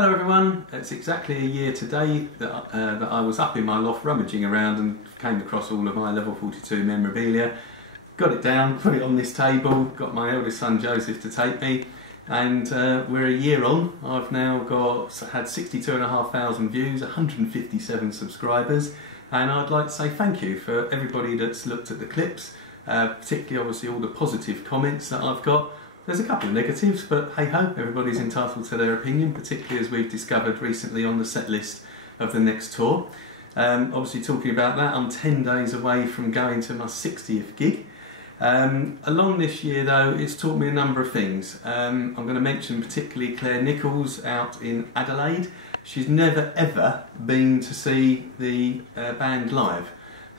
Hello everyone, it's exactly a year today that I was up in my loft rummaging around and came across all of my level 42 memorabilia. Got it down, put it on this table, got my eldest son Joseph to take me, and we're a year on. I've now had 62,500 views, 157 subscribers, and I'd like to say thank you for everybody that's looked at the clips, particularly obviously all the positive comments that I've got. There's a couple of negatives, but hey ho, everybody's entitled to their opinion, particularly as we've discovered recently on the set list of the next tour. Obviously talking about that, I'm 10 days away from going to my 60th gig. Along this year though, it's taught me a number of things. I'm going to mention particularly Claire Nichols out in Adelaide. She's never ever been to see the band live.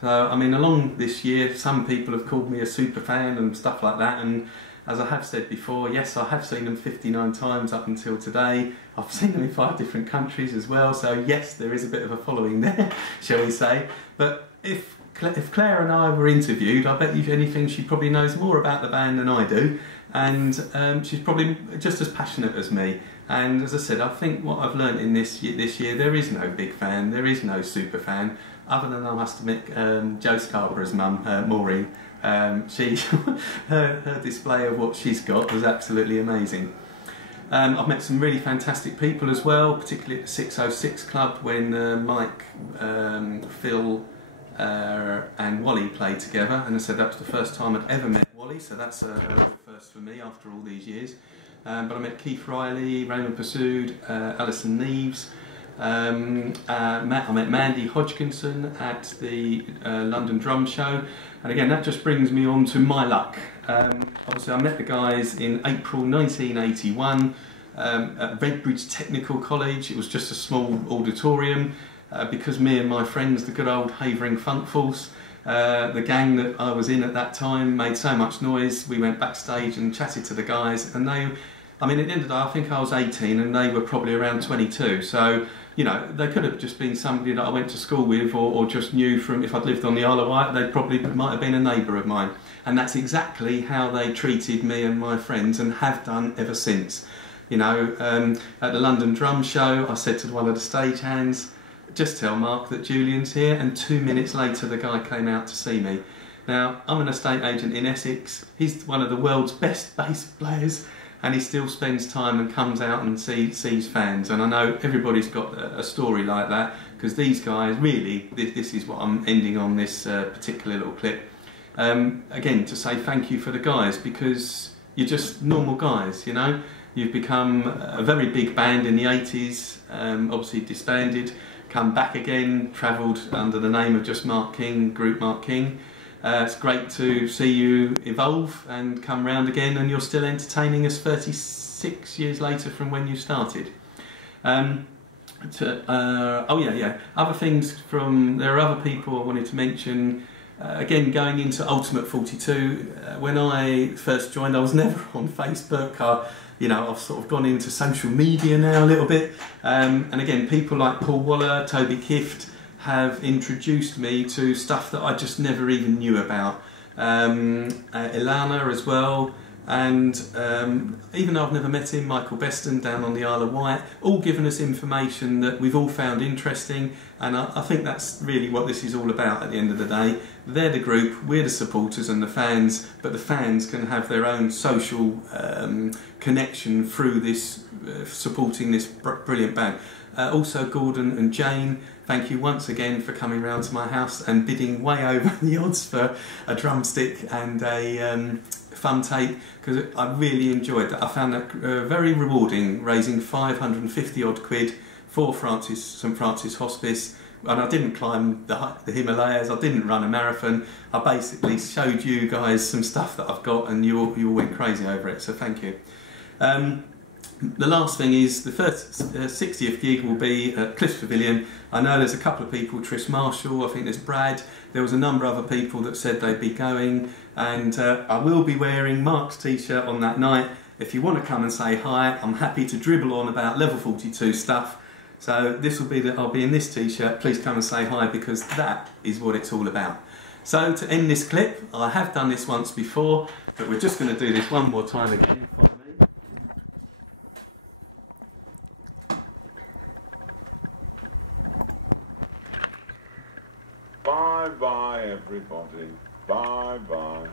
So I mean, along this year some people have called me a super fan and stuff like that, and as I have said before, yes, I have seen them 59 times up until today. I've seen them in 5 different countries as well, so yes, there is a bit of a following there, shall we say. But if Claire and I were interviewed, I bet you if anything she probably knows more about the band than I do, and she's probably just as passionate as me. And as I said, I think what I've learnt in this year, there is no big fan, there is no super fan, other than I must admit Joe Scarborough's mum, Maureen. Her display of what she's got was absolutely amazing. I've met some really fantastic people as well, particularly at the 606 Club when Mike, Phil and Wally played together, and I said that was the first time I'd ever met Wally, so that's a real first for me after all these years. But I met Keith Riley, Raymond Pursued, Alison Neves. I met Mandy Hodgkinson at the London Drum Show, and again that just brings me on to my luck. Obviously I met the guys in April 1981 at Redbridge Technical College. It was just a small auditorium because me and my friends, the good old Havering Funkfuls, the gang that I was in at that time, made so much noise. We went backstage and chatted to the guys, and they, I mean, at the end of the day, I think I was 18 and they were probably around 22. So, you know, they could have just been somebody that I went to school with, or just knew from, if I'd lived on the Isle of Wight, they probably might have been a neighbour of mine. And that's exactly how they treated me and my friends, and have done ever since. You know, at the London Drum Show, I said to one of the stagehands, just tell Mark that Julian's here, and 2 minutes later the guy came out to see me. Now, I'm an estate agent in Essex. He's one of the world's best bass players, and he still spends time and comes out and sees fans. And I know everybody's got a story like that, because these guys, really, this is what I'm ending on this particular little clip. Again, to say thank you for the guys, because you're just normal guys, you know. You've become a very big band in the 80s, obviously disbanded, come back again, travelled under the name of just Mark King, Group Mark King. It's great to see you evolve and come round again, and you're still entertaining us 36 years later from when you started. Oh yeah, other things from, there are other people I wanted to mention. Again, going into Ultimate 42, when I first joined, I was never on Facebook. You know, I've sort of gone into social media now a little bit. And again, people like Paul Waller, Toby Kift, have introduced me to stuff that I just never even knew about. Ilana as well, and even though I've never met him, Michael Beston down on the Isle of Wight, all given us information that we've all found interesting, and I think that's really what this is all about at the end of the day. They're the group, we're the supporters and the fans, but the fans can have their own social connection through this, supporting this brilliant band. Also Gordon and Jane, thank you once again for coming round to my house and bidding way over the odds for a drumstick and a fun tape, because I really enjoyed that. I found that very rewarding, raising 550 odd quid for St Francis Hospice. And I didn't climb the Himalayas, I didn't run a marathon. I basically showed you guys some stuff that I've got, and you all went crazy over it, so thank you. The last thing is the first 60th gig will be at Cliffs Pavilion. I know there's a couple of people, Tris Marshall, I think there's Brad, there was a number of other people that said they'd be going, and I will be wearing Mark's t-shirt on that night. If you want to come and say hi, I'm happy to dribble on about level 42 stuff. So this will be that I'll be in this t-shirt, please come and say hi, because that is what it's all about. So to end this clip, I have done this once before, but we're just going to do this one more time again. Follow me. Bye bye, everybody. Bye bye.